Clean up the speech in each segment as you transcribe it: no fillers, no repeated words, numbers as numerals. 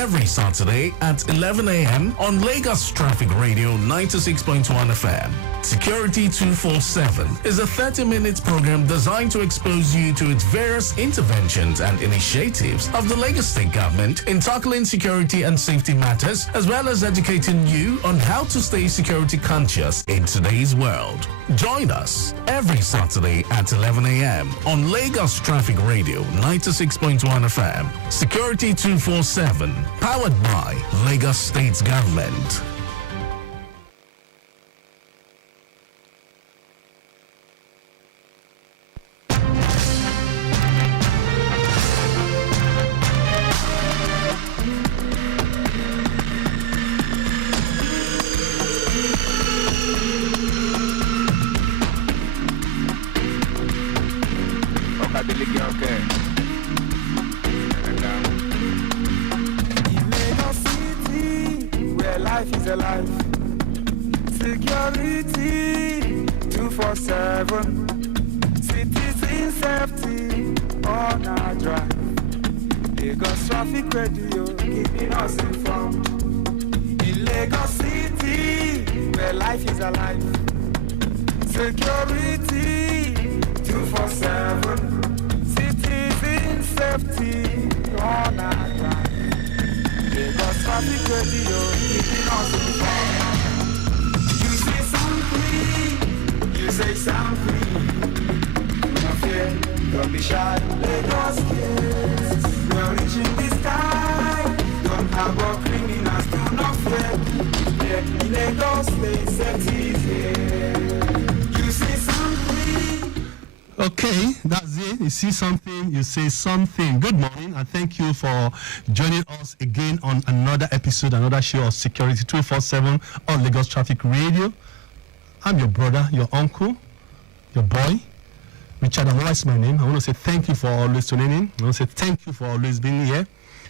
every Saturday at 11 a.m. on Lagos Traffic Radio 96.1 FM. SECURITY247 is a 30-minute program designed to expose you to its various interventions and initiatives of the Lagos State Government in tackling security and safety matters, as well as educating you on how to stay security conscious in today's world. Join us every Saturday at 11 a.m. on Lagos Traffic Radio 96.1 FM. SECURITY247, powered by Lagos State Government. SECURITY247, citizen safety on our drive. Lagos Traffic Radio, keeping us informed. In Lagos City, where life is alive. SECURITY247, citizen safety on our drive. Lagos Traffic Radio, keeping us informed. You say something, don't fear, don't be shy. Lagos kids, we're reaching the sky. Don't harbor criminals, do not fear. Yeah, Lagos safety is here. You say something. Okay, that's it. You see something, you say something. Good morning, and thank you for joining us again on another episode, another show of SECURITY247 on Lagos Traffic Radio. I'm your brother, your uncle, your boy. Richard Amuwa is my name. I want to say thank you for always tuning in. I want to say thank you for always being here.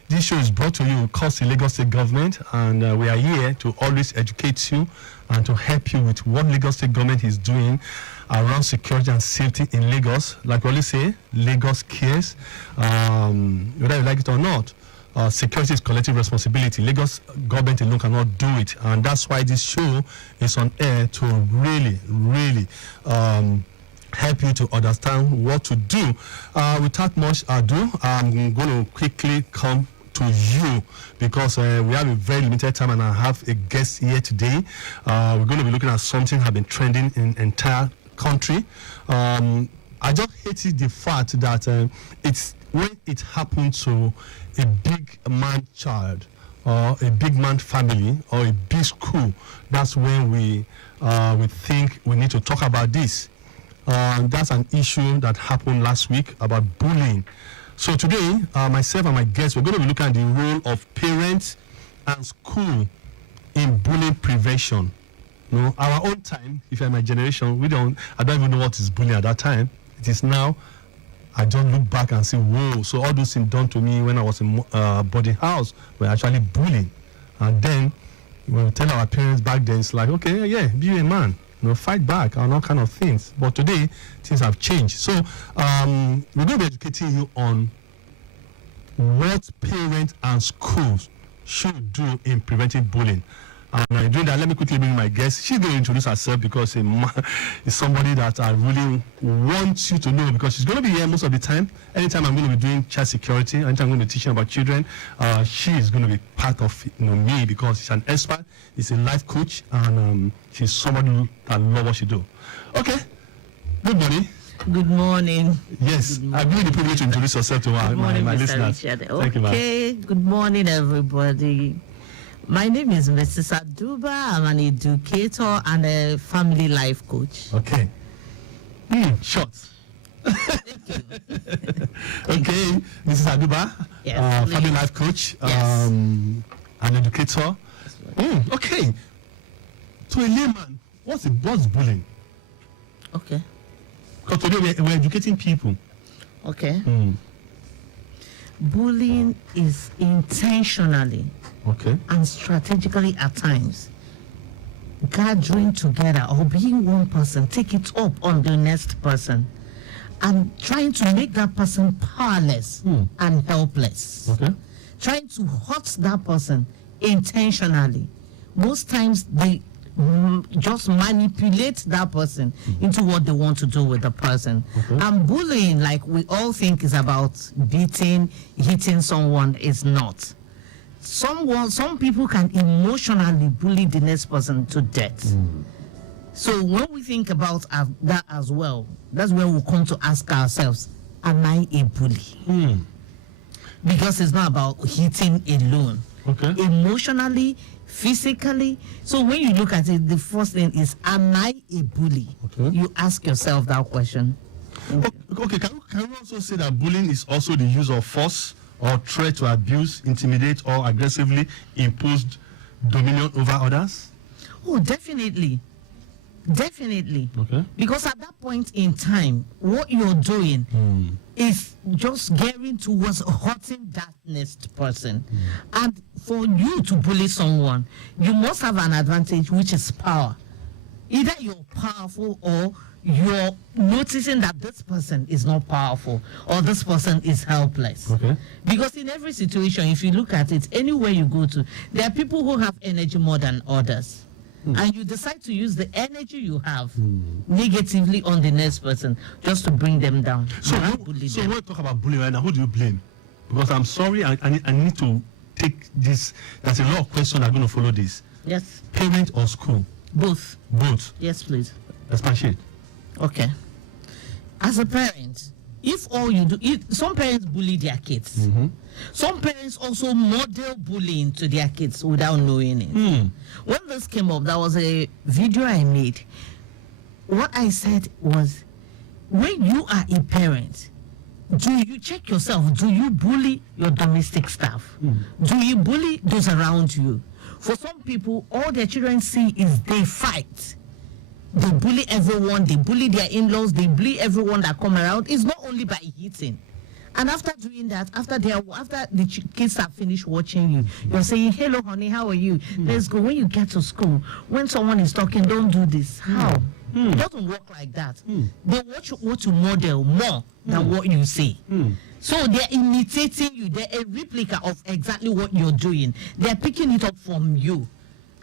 This show is brought to you because the Lagos State Government, and we are here to always educate you and to help you with what Lagos State Government is doing around security and safety in Lagos. Like we always say, Lagos cares, whether you like it or not. Security is collective responsibility. Lagos government alone cannot do it, and that's why this show is on air to really help you to understand what to do. Without much ado, I'm going to quickly come to you because we have a very limited time, and I have a guest here today. We're going to be looking at something that has been trending in entire country. I just hated the fact that it's when it happened to a big man child or a big man family or a big school, that's when we think we need to talk about this. That's an issue that happened last week about bullying. So today, myself and my guests, we're going to be looking at the role of parents and school in bullying prevention. You know, our own time, if you're my generation, I don't even know what is bullying at that time. It is now. I just look back and say, whoa, so all those things done to me when I was in boarding house were actually bullying. And then when we tell our parents back then, it's like, okay, yeah, be a man, you know, fight back and all kind of things. But today, things have changed. So we're going to be educating you on what parents and schools should do in preventing bullying. And doing that, let me quickly bring my guest. She's going to introduce herself because it's somebody that I really want you to know, because she's going to be here most of the time. Anytime I'm going to be doing child security, anytime I'm going to be teaching about children, she is going to be part of me, because she's an expert, she's a life coach, and she's somebody that loves what she do. Okay, good morning. Good morning. Yes, I'll give you the privilege to introduce yourself to my listeners. Richard. Thank you, ma'am. Okay, good morning, everybody. My name is Mrs. Aduba. I'm an educator and a family life coach. Okay. Short. Okay, Mrs. Aduba, yes, family life coach, yes. An educator. Okay. To a layman, what's bullying? Okay. Because today we're educating people. Okay. Bullying is intentionally and strategically at times gathering together or being one person, take it up on the next person and trying to make that person powerless and helpless. Okay. trying to hurt that person intentionally. Most times they just manipulate that person into what they want to do with the person. And bullying, like we all think is about beating, hitting someone, is not. Some people can emotionally bully the next person to death. So when we think about that as well, that's where we come to ask ourselves, am I a bully? Because it's not about hitting alone. Emotionally, physically. So when you look at it, the first thing is, am I a bully? You ask yourself that question. Okay, can we also say that bullying is also the use of force or threat to abuse, intimidate, or aggressively impose dominion over others? Oh, definitely. Definitely. Because at that point in time, what you're doing is just gearing towards hurting that next person. And for you to bully someone, you must have an advantage, which is power. Either you're powerful or you're noticing that this person is not powerful or this person is helpless. Because in every situation, if you look at it, anywhere you go to, there are people who have energy more than others. And you decide to use the energy you have negatively on the next person just to bring them down. So when we talk about bullying right now, who do you blame? Because I'm sorry, I need to take this. There's a lot of questions that are going to follow this. Yes. Parent or school? Both. Both. Yes, please. Expatiate. Okay. As a parent, if all you do, some parents bully their kids. Some parents also model bullying to their kids without knowing it. When this came up, there was a video I made. What I said was, when you are a parent, do you check yourself? Do you bully your domestic staff? Do you bully those around you? For some people, all their children see is they fight. They bully everyone. They bully their in-laws. They bully everyone that come around. It's not only by hitting. And after doing that, after the kids have finished watching you, you're saying, hello, honey, how are you? Let's go. When you get to school, when someone is talking, don't do this. How? It doesn't work like that. They want you to model more than what you say. So they're imitating you. They're a replica of exactly what you're doing. They're picking it up from you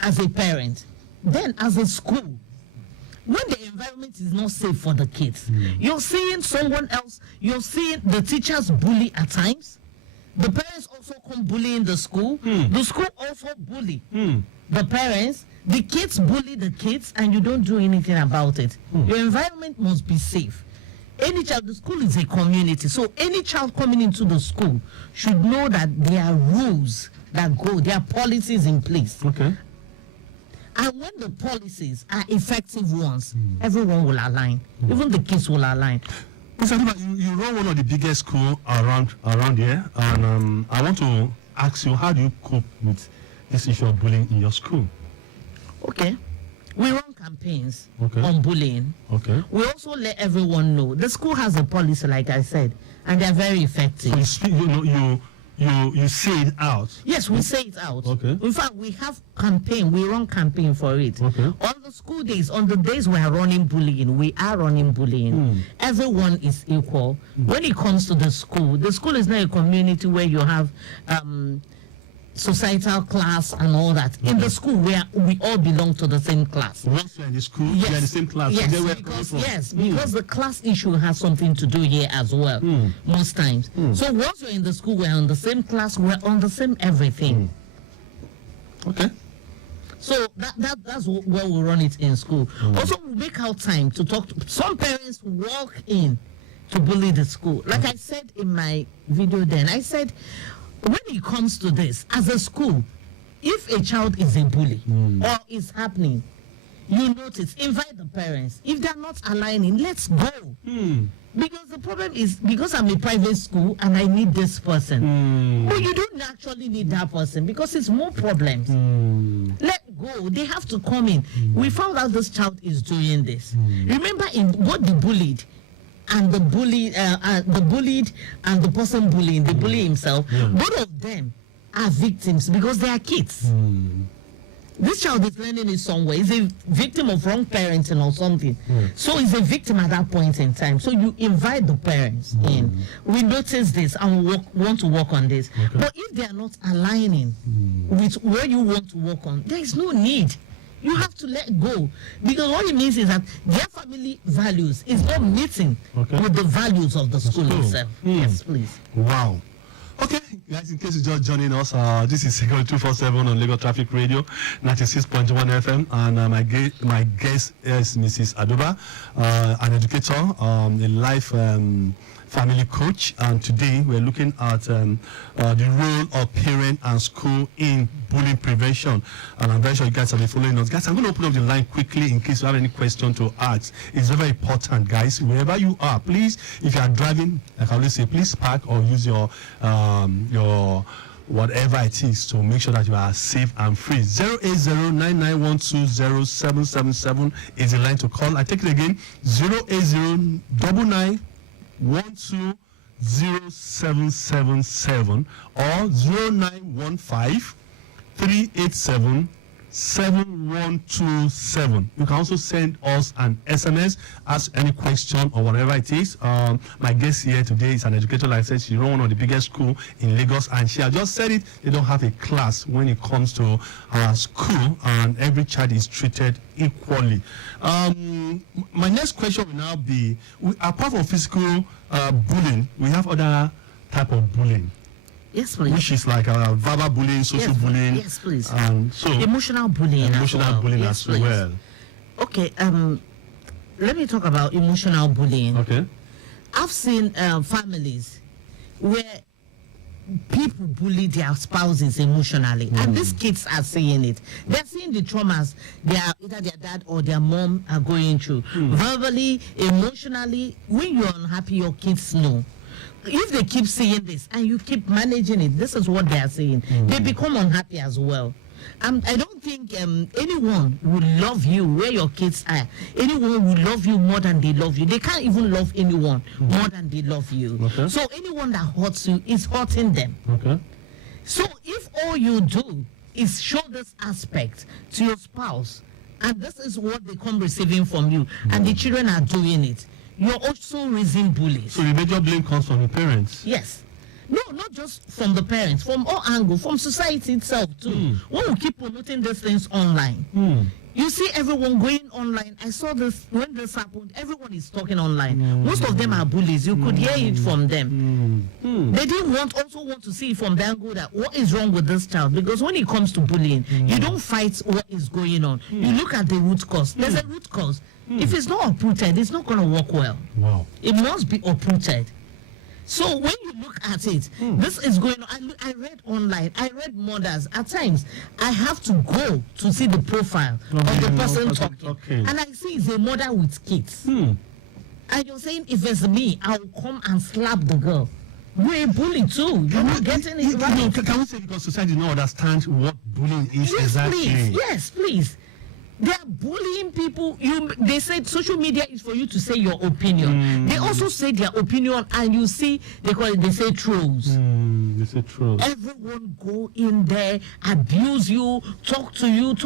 as a parent. Then as a school, when the environment is not safe for the kids, you're seeing someone else, you're seeing the teachers bully at times. The parents also come bullying the school. The school also bully the parents. The kids bully the kids, and you don't do anything about it. Your environment must be safe. Any child, the school is a community, so any child coming into the school should know that there are rules that go, there are policies in place. And when the policies are effective ones, everyone will align. Even the kids will align. Mr. Amuwa, you run one of the biggest schools around here, and I want to ask you, how do you cope with this issue of bullying in your school? Okay. We run campaigns on bullying. We also let everyone know. The school has a policy, like I said, and they're very effective. So you say it out. Yes, we say it out. In fact, we have campaign. We run campaign for it. On the school days, on the days we are running bullying, we are running bullying. Everyone is equal. When it comes to the school is not a community where you have societal class and all that. In the school, we all belong to the same class. Once you're in the school, you're in the same class. Because the class issue has something to do here as well, most times. So once you're in the school, we're on the same class, we're on the same everything. So that's where we run it in school. Also, we make out time to talk to some parents. Walk in to bully the school. Like I said in my video then, I said, when it comes to this, as a school, if a child is a bully or is happening, you notice, invite the parents. If they're not aligning, let's go. Because the problem is, because I'm a private school and I need this person. But you don't actually need that person because it's more problems. Let go. They have to come in. We found out this child is doing this. Remember, in what the bullied and the bullied and the person bullying, the bully himself, both of them are victims because they are kids. This child is learning it somewhere. He's a victim of wrong parenting or something. So he's a victim at that point in time. So you invite the parents in. We notice this and want to work on this. But if they are not aligning with where you want to work on, there is no need. You have to let go. Because what it means is that their family values is not meeting with the values of the school itself. Yes, please. Wow. Okay, guys, in case you're just joining us, this is SECURITY247 on Lagos Traffic Radio, 96.1 FM, and my guest is Mrs. Aduba, an educator, a life family coach, and today we're looking at the role of parent and school in bullying prevention. And I'm very sure you guys have been following us. Guys, I'm going to open up the line quickly in case you have any question to ask. It's very important, guys. Wherever you are, please, if you are driving, like I always say, please park or use your whatever it is to make sure that you are safe and free. 08099120777 is the line to call. I take it again. 08099120777 or 0915-387-7127. You can also send us an SMS, ask any question or whatever it is. My guest here today is an educator, like I said. She runs one of the biggest schools in Lagos, and she has just said it, they don't have a class when it comes to school, and every child is treated equally. My next question will now be, apart from physical bullying, we have other type of bullying. Yes, please. Which is like verbal bullying, social bullying. Yes, please. And so emotional bullying. Bullying as well. Okay, let me talk about emotional bullying. Okay. I've seen families where people bully their spouses emotionally, and these kids are seeing it. They're seeing the traumas either their dad or their mom are going through. Verbally, emotionally. When you're unhappy, your kids know. If they keep seeing this and you keep managing it, this is what they are saying. They become unhappy as well. I don't think anyone will love you where your kids are. Anyone will love you more than they love you. They can't even love anyone more than they love you. Okay. So anyone that hurts you is hurting them. Okay. So if all you do is show this aspect to your spouse, and this is what they come receiving from you, and the children are doing it, you're also raising bullies. So the major blame comes from the parents. Yes. No, not just from the parents, from all angles, from society itself too. When we keep promoting these things online, you see everyone going online. I saw this when this happened. Everyone is talking online. Most of them are bullies. You could hear it from them. They didn't want to see it from the angle that what is wrong with this child, because when it comes to bullying, you don't fight what is going on. You look at the root cause. There's a root cause. If it's not uprooted, it's not going to work well. Wow. It must be uprooted. So when you look at it, this is going on. I read online. I read mothers. At times, I have to go to see the profile of the person talking. And I see it's a mother with kids. And you're saying, if it's me, I'll come and slap the girl. You're a bully too. You're not getting it right. Can we say because society does not understand what bullying is exactly? Please. Yes, please. They are bullying people. They said social media is for you to say your opinion. They also say their opinion, and you see, they say trolls. They say trolls. Everyone go in there, abuse you, talk to you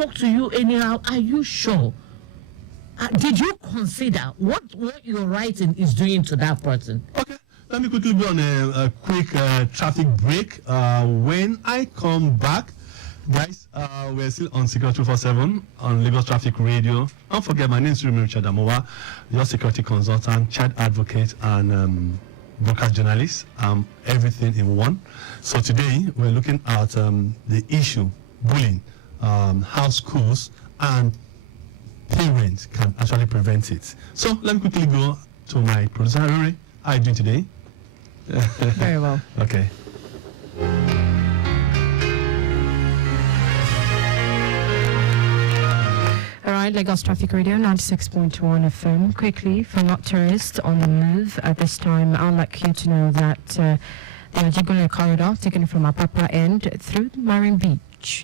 anyhow. Are you sure? Did you consider what your writing is doing to that person? Okay. Let me quickly go on a quick traffic break. When I come back, guys, we're still on SECURITY247 on Lagos Traffic Radio. Don't forget, my name is Richard Amuwa, your security consultant, child advocate, and broadcast journalist. Everything in one. So today we're looking at the issue bullying, how schools and parents can actually prevent it. So let me quickly go to my producer, Rory. How are you doing today? Very well. Okay. All right, Lagos Traffic Radio, 96.1 FM. Quickly, for not tourists on the move at this time, I'd like you to know that the Ajigule corridor, taken from Apapa end through Marine Beach,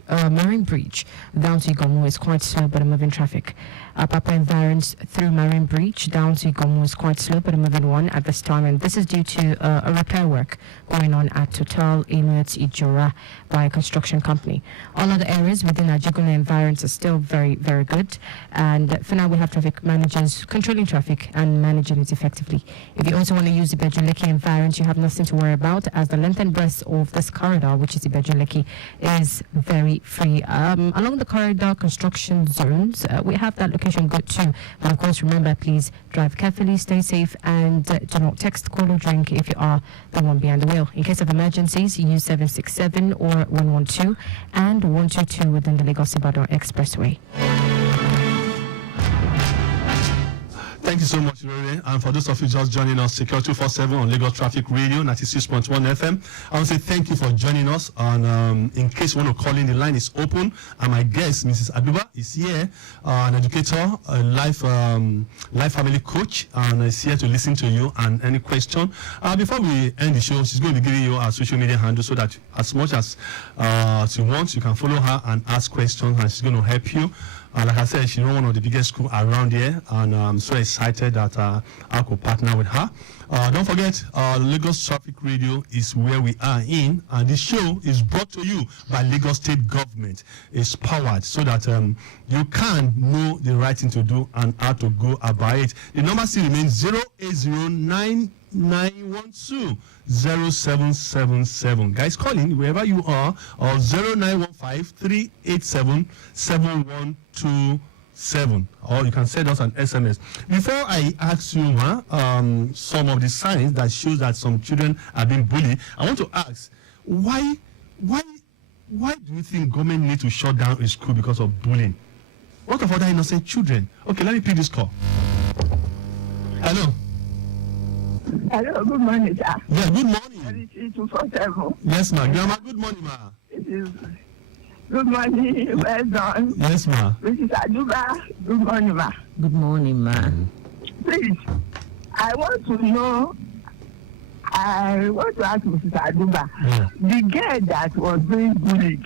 Marine Bridge down to Igomu is quite slow but moving traffic. Papa environs through Marine Bridge down to Igomu is quite slow but moving one at this time, and this is due to a repair work going on at Total Inuit Ijora by a construction company. All other areas within Ajegunle environs are still very, very good, and for now we have traffic managers controlling traffic and managing it effectively. If you also want to use the Ibejuleki environs, you have nothing to worry about, as the length and breadth of this corridor, which is Ibejuleki, is very free. Along the corridor construction zones, we have that location good too. But of course, remember, please drive carefully, stay safe, and do not text, call, or drink if you are the one behind the wheel. In case of emergencies, use 767 or 112 and 122 within the Lagos-Ibadan Expressway. Thank you so much, Rere. And for those of you just joining us, SECURITY247 on Lagos Traffic Radio, 96.1 FM. I want to say thank you for joining us. And in case you want to call in, the line is open. And my guest, Mrs. Aduba, is here, an educator, a life family coach, and is here to listen to you and any question. Before we end the show, she's going to be giving you our social media handle so that as much as you want, you can follow her and ask questions, and she's going to help you. Like I said, she's one of the biggest schools around here, and I'm so excited that I could partner with her. Don't forget, Lagos Traffic Radio is where we are in, and this show is brought to you by Lagos State Government. It's powered so that you can know the right thing to do and how to go about it. The number still remains 08099120777. Guys, call in wherever you are, or 0915-387-7127, or you can send us an SMS. Before I ask you some of the signs that shows that some children are being bullied, I want to ask, why do you think government need to shut down a school because of bullying? What of other innocent children? Okay, let me pick this call. Hello. Hello, good morning, sir. Yeah, good morning. SECURITY247. Yes, ma. Grandma, good morning, ma. It is good morning, well done. Yes, ma. Mrs. Aduba, good morning, ma. Good morning, ma. Please, I want to ask Mrs. Aduba, the girl that was being bullied,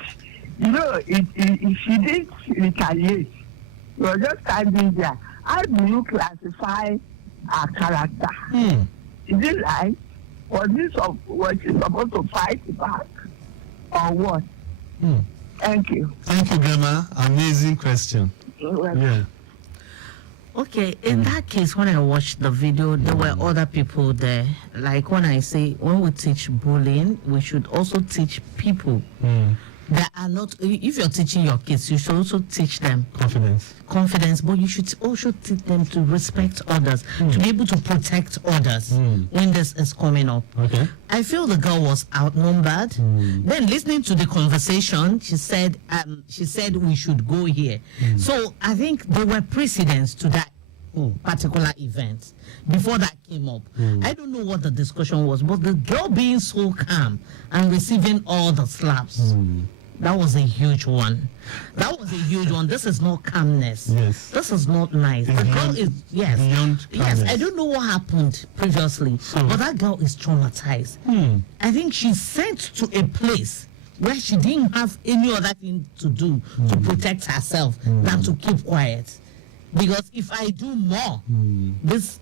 if she didn't retaliate, she was just standing there. How do you classify her character? Is it right? Was she supposed to fight back? Or what? Thank you. Thank you, Grandma. Amazing question. Yeah. Okay, in that case, when I watched the video, there were other people there. Like when I say, when we teach bullying, we should also teach people that are not, if you're teaching your kids, you should also teach them confidence, but you should also teach them to respect others, to be able to protect others when this is coming up. Okay. I feel the girl was outnumbered. Then listening to the conversation, she said we should go here. So I think there were precedents to that particular event before that came up. I don't know what the discussion was, but the girl being so calm and receiving all the slaps, that was a huge one. This is not calmness. Yes. This is not nice. The girl is beyond calmness. I don't know what happened previously, but that girl is traumatized. I think she's sent to a place where she didn't have any other thing to do to protect herself than to keep quiet. Because if I do more, this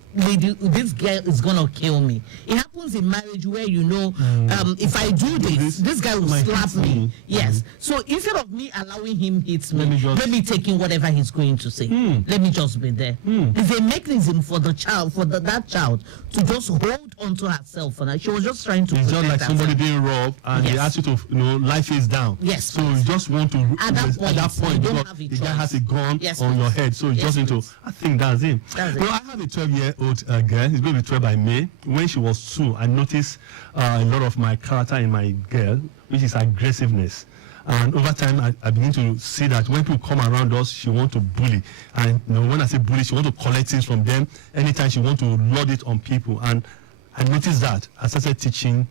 girl is gonna kill me. It happens in marriage where if I do this guy will slap me. Yes. So instead of me allowing him hit me, let me take in whatever he's going to say. Let me just be there. It's a mechanism for the child, that child to just hold onto herself. And she was just trying to. It's just like somebody being robbed and they ask you to lie face down. Yes. So you just want to at that point the guy has a gun on your head, so you just need to. I think that's it. I have a 12-year-old girl. It's going to be 12 by May. When she was 2, I noticed a lot of my character in my girl, which is aggressiveness. And over time, I begin to see that when people come around us, she wants to bully. And when I say bully, she wants to collect things from them. Anytime she wants to load it on people. And I noticed that. I started telling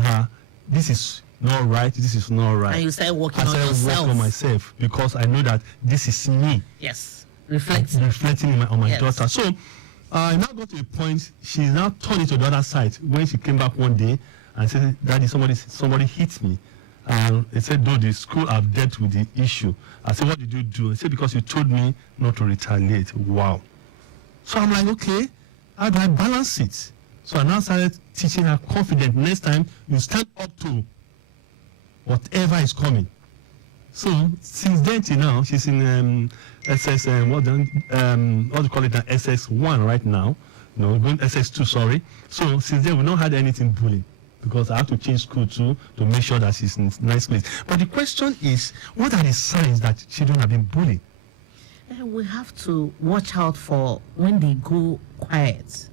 her, this is not right, this is not right. And you started working on yourself. I started working on myself because I know that this is me. Yes. Reflecting on my daughter. So I now got to a point, she's now turned it to the other side. When she came back one day and said, Daddy, somebody hit me. And they said, though the school have dealt with the issue. I said, what did you do? They said, because you told me not to retaliate. Wow. So I'm like, okay, how do I balance it? So I now started teaching her confident. Next time, you stand up to whatever is coming. So since then till now, she's in SS, what do you call it, SS1 right now. No, going SS2, sorry. So since then, we've not had anything bullying, because I have to change school too to make sure that she's in a nice place. But the question is, what are the signs that children have been bullied? We have to watch out for when they go quiet,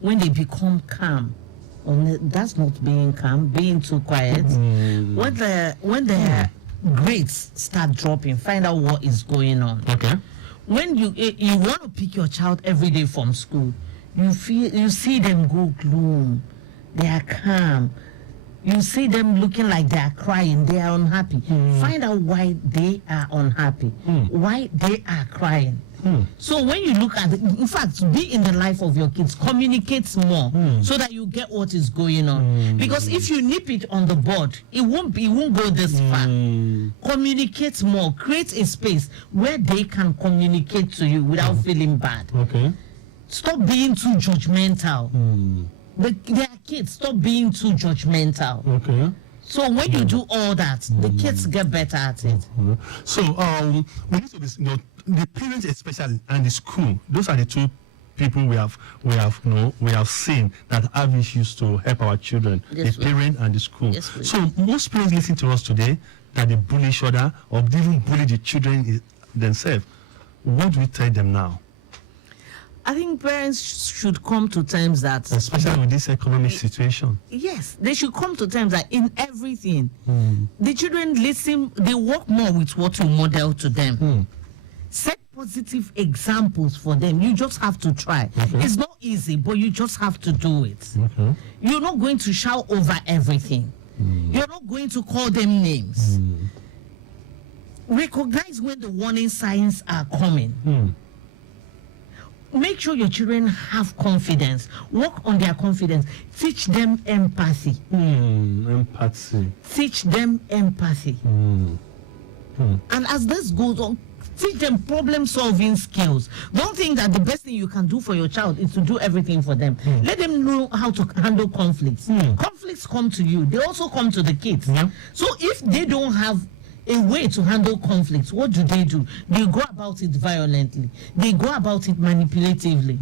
when they become calm. That's not being calm, being too quiet. When the grades start dropping, find out what is going on. Okay. When you want to pick your child every day from school, you see them go gloom. They are calm. You see them looking like they are crying. They are unhappy. Find out why they are unhappy. Why they are crying. So when you look at it, in fact, be in the life of your kids, communicate more so that you get what is going on. Because if you nip it on the board, it won't go this far. Communicate more. Create a space where they can communicate to you without feeling bad. Okay. Stop being too judgmental. They are kids. Stop being too judgmental. Okay. So when you do all that, the kids get better at it. So we need to be, the parents especially and the school. Those are the two people we have seen that have issues to help our children. Yes, the parent and the school. Yes, so most parents listen to us today that they bully each other or even bully the children themselves. What do we tell them now? I think parents should come to terms that, especially with this economic situation. Yes, they should come to terms that in everything, the children listen, they work more with what you model to them. Set positive examples for them. You just have to try. It's not easy, but you just have to do it. You're not going to shout over everything. You're not going to call them names. Recognize when the warning signs are coming. Make sure your children have confidence. Work on their confidence. Teach them empathy. Empathy. Teach them empathy. And as this goes on, teach them problem-solving skills. Don't think that the best thing you can do for your child is to do everything for them. Let them know how to handle conflicts. Conflicts come to you. They also come to the kids. So if they don't have a way to handle conflicts, what do? They go about it violently. They go about it manipulatively.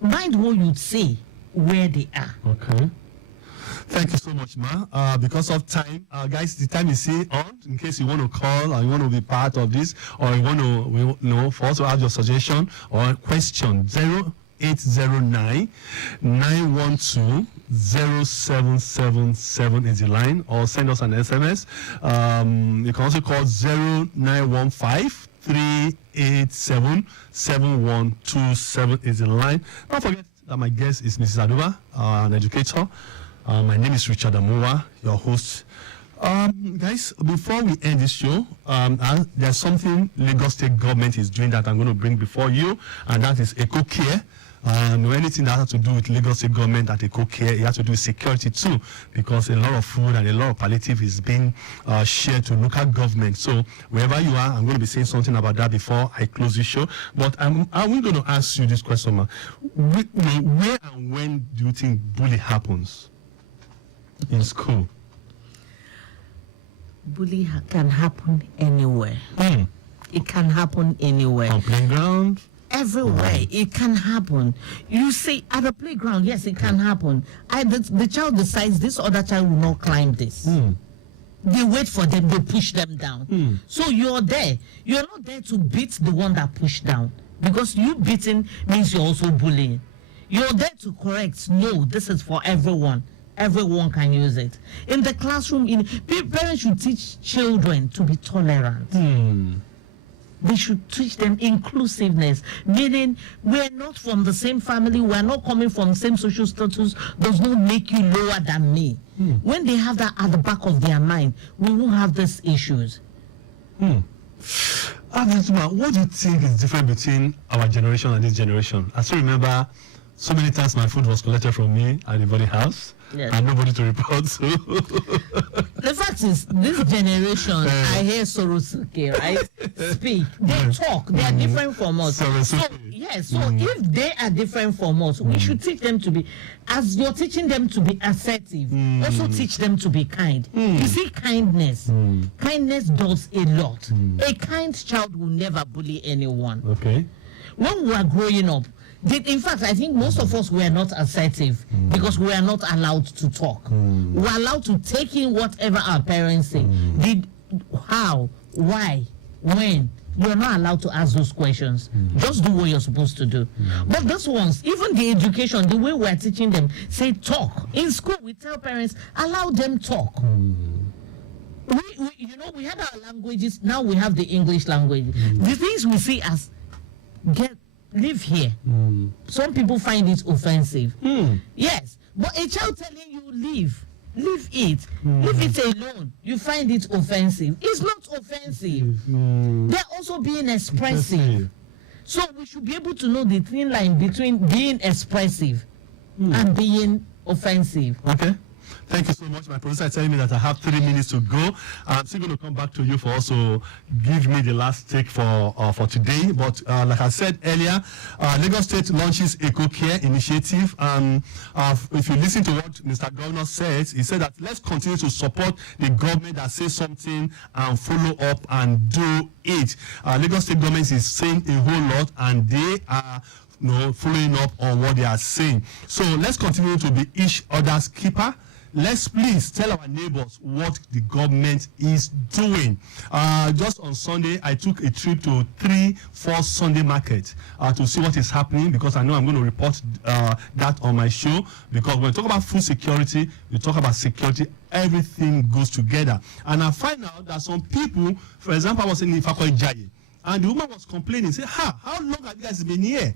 Mind what you'd say where they are. Okay. Thank you so much, Ma. Because of time, guys, the time is still on. In case you want to call or you want to be part of this, or you want to for us to have your suggestion or question, 0809 912 0777 is the line, or send us an SMS. You can also call 0915 387 7127 is the line. Don't forget that my guest is Mrs. Aduba, an educator. My name is Richard Amuwa, your host. Guys, before we end this show, there's something Lagos State government is doing that I'm going to bring before you, and that is eco-care. Anything that has to do with Lagos State government at eco-care, it has to do with security too, because a lot of food and a lot of palliative is being shared to local government. So wherever you are, I'm going to be saying something about that before I close this show. But I'm going to ask you this question, where and when do you think bullying happens in school? Bullying can happen anywhere. It can happen anywhere. On playground? Everywhere. It can happen. You say at the playground, yes, it can happen. The child decides this other child will not climb this. They wait for them, they push them down. So you're there. You're not there to beat the one that pushed down, because you beating means you're also bullying. You're there to correct. No, this is for everyone. Everyone can use it. In the classroom, parents should teach children to be tolerant. They should teach them inclusiveness, meaning we're not from the same family, we're not coming from the same social status, does not make you lower than me. When they have that at the back of their mind, we won't have these issues. What do you think is different between our generation and this generation? I still remember so many times my food was collected from me at the body house. Yes. And nobody to report to. The fact That is this generation. I hear Sorosuke, right? Speak. They talk. They are different from us. So yes. So if they are different from us, we should teach them to be. As you're teaching them to be assertive, also teach them to be kind. You see, kindness. Kindness does a lot. A kind child will never bully anyone. Okay. When we are growing up, in fact, I think most of us were not assertive because we are not allowed to talk. We are allowed to take in whatever our parents say. How, why, when. You're not allowed to ask those questions. Just do what you're supposed to do. But those ones, even the education, the way we're teaching them, say talk. In school, we tell parents, allow them talk. We had our languages. Now we have the English language. The things we see as live here. Some people find it offensive. Yes, but a child telling you leave it. Leave it alone. You find it offensive. It's not offensive. They're also being expressive. So we should be able to know the thin line between being expressive and being offensive. Okay. Thank you so much. My producer is telling me that I have 3 minutes to go. I'm still going to come back to you for also give me the last take for today. But like I said earlier, Lagos State launches Eco Care initiative. If you listen to what Mr. Governor says, he said that let's continue to support the government that says something and follow up and do it. Lagos State government is saying a whole lot, and they are following up on what they are saying. So let's continue to be each other's keeper. Let's please tell our neighbors what the government is doing. Just on Sunday, I took a trip to 3-4 Sunday market to see what is happening, because I know I'm going to report that on my show. Because when we talk about food security, we talk about security, everything goes together. And I find out that some people, for example, I was in Ifako-Ijaye, and the woman was complaining, say, how long have you guys been here?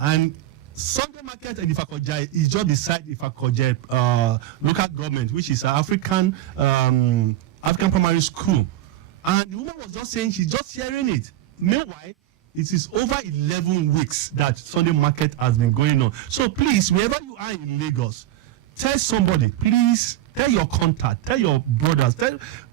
And Sunday market in Ifako-Ijaye is just beside Ifako-Ijaye local government, which is African primary school. And the woman was just saying she's just hearing it. Meanwhile, it is over 11 weeks that Sunday market has been going on. So please, wherever you are in Lagos, tell somebody, please. Tell your contact, tell your brothers,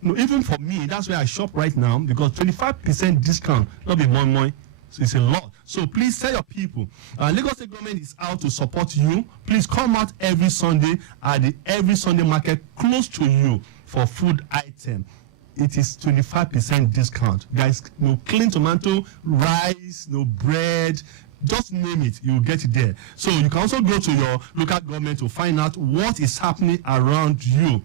even for me, that's where I shop right now, because 25% discount, not be more. So it's a lot. So please tell your people. Lagos State government is out to support you. Please come out every Sunday at every Sunday market close to you for food item. It is 25% discount. Guys, no clean tomato, rice, no bread. Just name it, you'll get it there. So you can also go to your local government to find out what is happening around you.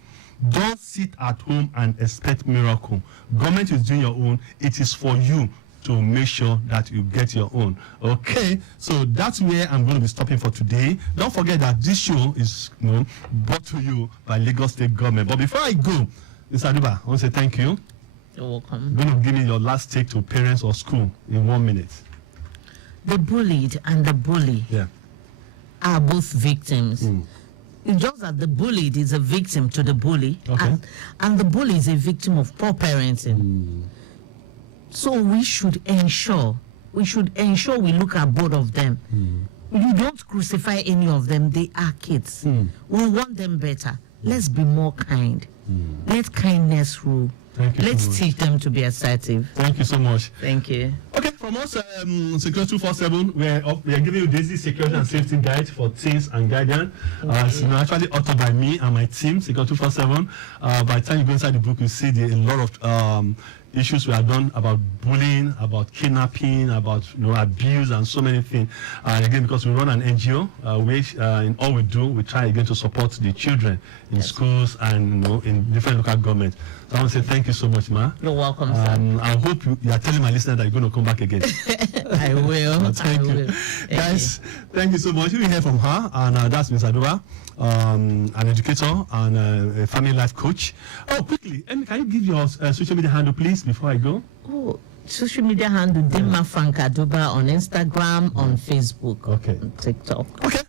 Don't sit at home and expect miracle. Government is doing your own. It is for you to make sure that you get your own. Okay, so that's where I'm going to be stopping for today. Don't forget that this show is brought to you by Lagos State government. But before I go, Mr. Aduba, I want to say thank you. You're welcome. You're going to give me your last take to parents or school in 1 minute. The bullied and the bully are both victims. It's just that the bullied is a victim to the bully, and the bully is a victim of poor parenting. So we should ensure we look at both of them. You don't crucify any of them. They are kids. We want them better. Let's be more kind. Let kindness rule. Let's teach them to be assertive. Thank you so much. Thank you. Okay, from us, SECURITY247, we are giving you daily security and safety guide for teens and guardians. It's actually authored by me and my team, SECURITY247. By the time you go inside the book, you see a lot of issues we have done about bullying, about kidnapping, about abuse, and so many things. Again, because we run an NGO, which in all we do, we try again to support the children in schools and in different local governments. So I want to say thank you so much, Ma. You're welcome, sir. I hope you are telling my listeners that you're going to come back again. I will. Thank you. Guys, thank you so much. We hear from her, and that's Ms. Aduba, an educator and a family life coach. Oh, quickly, can you give your social media handle, please, before I go? Oh, social media handle, Dima Frank Aduba on Instagram, on Facebook, on TikTok. Okay.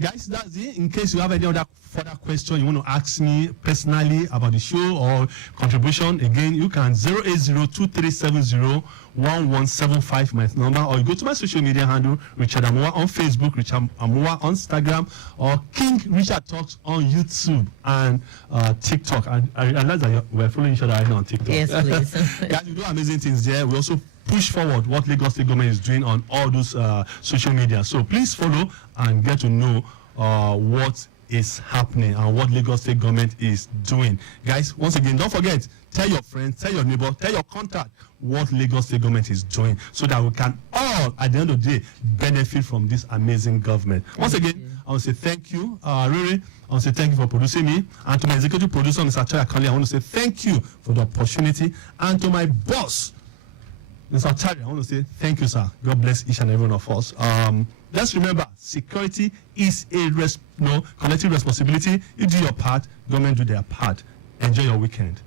Guys, that's it. In case you have any other further question you want to ask me personally about the show or contribution, again, you can 08023701175, my number, or you go to my social media handle, Richard Amuwa on Facebook, Richard Amuwa on Instagram, or King Richard Talks on YouTube and TikTok. And I realize that we're following each other right now on TikTok. Yes, please. Guys, we do amazing things there. We also push forward what Lagos State government is doing on all those social media. So please follow and get to know what is happening and what Lagos State government is doing. Guys, once again, don't forget, tell your friends, tell your neighbor, tell your contact what Lagos State government is doing so that we can all, at the end of the day, benefit from this amazing government. Once again, I want to say thank you, Riri. I want to say thank you for producing me. And to my executive producer, Mr. Chaya Kali, I want to say thank you for the opportunity. And to my boss, Mr. Chari, I want to say thank you, sir. God bless each and every one of us. Let's remember, security is a collective responsibility. You do your part, government do their part. Enjoy your weekend.